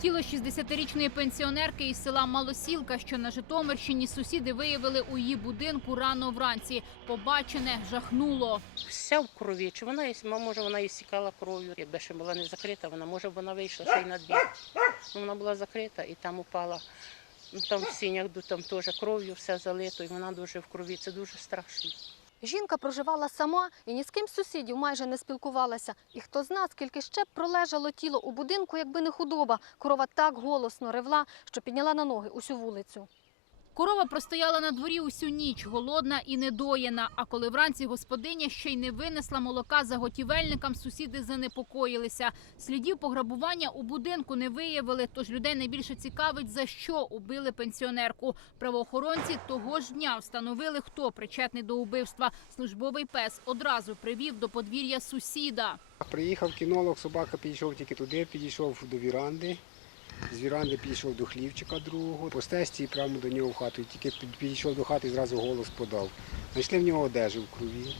Тіло 60-річної пенсіонерки із села Малосілка, що на Житомирщині, сусіди виявили у її будинку рано вранці. Побачене жахнуло. Вся в крові. Чи вона може вона і стікала кров'ю. Якби ще була не закрита, вона може вона вийшла ще й на двір. Ну, Вона була закрита і там упала. Там в сінях там теж кров'ю все залито, і вона дуже в крові. Це дуже страшно. Жінка проживала сама і ні з ким з сусідів майже не спілкувалася. І хто зна, скільки ще пролежало тіло у будинку, якби не худоба. Корова так голосно ревла, що підняла на ноги усю вулицю. Корова простояла на дворі усю ніч, голодна і недоєна. А коли вранці господиня ще й не винесла молока заготівельникам, сусіди занепокоїлися. Слідів пограбування у будинку не виявили, тож людей найбільше цікавить, за що убили пенсіонерку. Правоохоронці того ж дня встановили, хто причетний до убивства. Службовий пес одразу привів до подвір'я сусіда. Приїхав кінолог, собака підійшов тільки туди, підійшов до віранди. З віранди підійшов до хлівчика другого, по стесті і прямо до нього в хату. І тільки під- підійшов до хати, зразу голос подав. Знайшли в нього одежу в крові.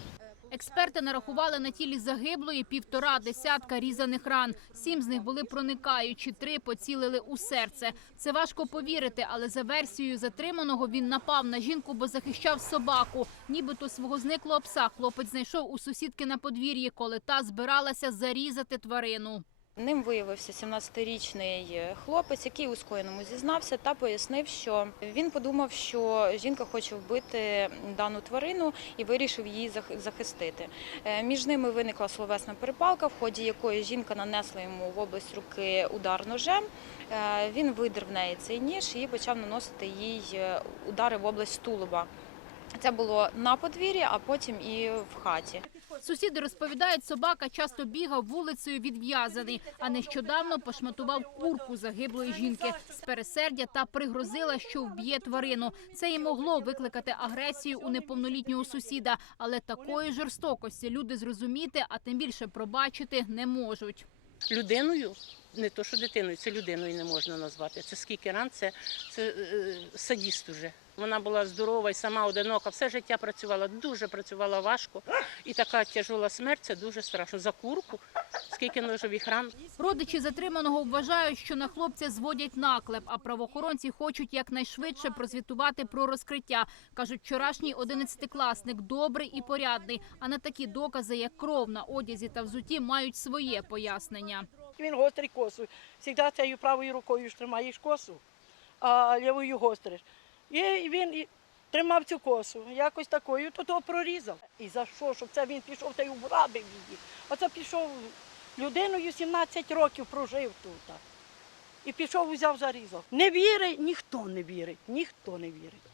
Експерти нарахували на тілі загиблої півтора десятка різаних ран. Сім з них були проникаючі, три поцілили у серце. Це важко повірити, але за версією затриманого він напав на жінку, бо захищав собаку. Нібито свого зниклого пса хлопець знайшов у сусідки на подвір'ї, коли та збиралася зарізати тварину. Ним виявився 17-річний хлопець, який у скоєному зізнався та пояснив, що він подумав, що жінка хоче вбити дану тварину і вирішив її зах- захистити. Е, Між ними виникла словесна перепалка, в ході якої жінка нанесла йому в область руки удар ножем. Е, Він видер в неї цей ніж і почав наносити їй е, удари в область тулуба. Це було на подвір'ї, а потім і в хаті. Сусіди розповідають, собака часто бігав вулицею відв'язаний, а нещодавно пошматував курку загиблої жінки з пересердя та пригрозила, що вб'є тварину. Це і могло викликати агресію у неповнолітнього сусіда, але такої жорстокості люди зрозуміти, а тим більше пробачити не можуть. Людиною, не то що дитиною, це людиною не можна назвати. Це скільки ран, це, це е, садіст уже. Вона була здорова і сама одинока, все життя працювала, дуже працювала важко. І така тяжола смерть це дуже страшно. За курку, скільки ножових ран. Родичі затриманого вважають, що на хлопця зводять наклеп, а правоохоронці хочуть якнайшвидше прозвітувати про розкриття. кажуть, вчорашній одинадцятикласник добрий і порядний. А на такі докази, як кров на одязі та взуті, мають своє пояснення. Він гострий косу. Завжди цією правою рукою ж тримаєш косу, а лівою гостриш. І він і тримав цю косу, якось такою, то того прорізав. І за що? Щоб це він пішов та й убрабив її. Оце пішов людиною 17 років прожив тут. І пішов, взяв, зарізок. Не вірить, ніхто не вірить, ніхто не вірить.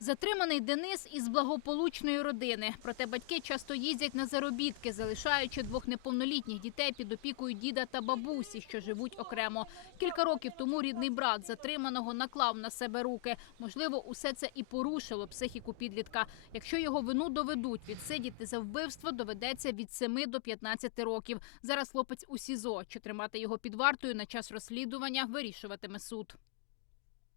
Затриманий Денис із благополучної родини. Проте батьки часто їздять на заробітки, залишаючи двох неповнолітніх дітей під опікою діда та бабусі, що живуть окремо. Кілька років тому рідний брат затриманого наклав на себе руки. Можливо, усе це і порушило психіку підлітка. Якщо його вину доведуть, відсидіти за вбивство доведеться від 7 до 15 років. Зараз хлопець у СІЗО. Чи тримати його під вартою на час розслідування вирішуватиме суд.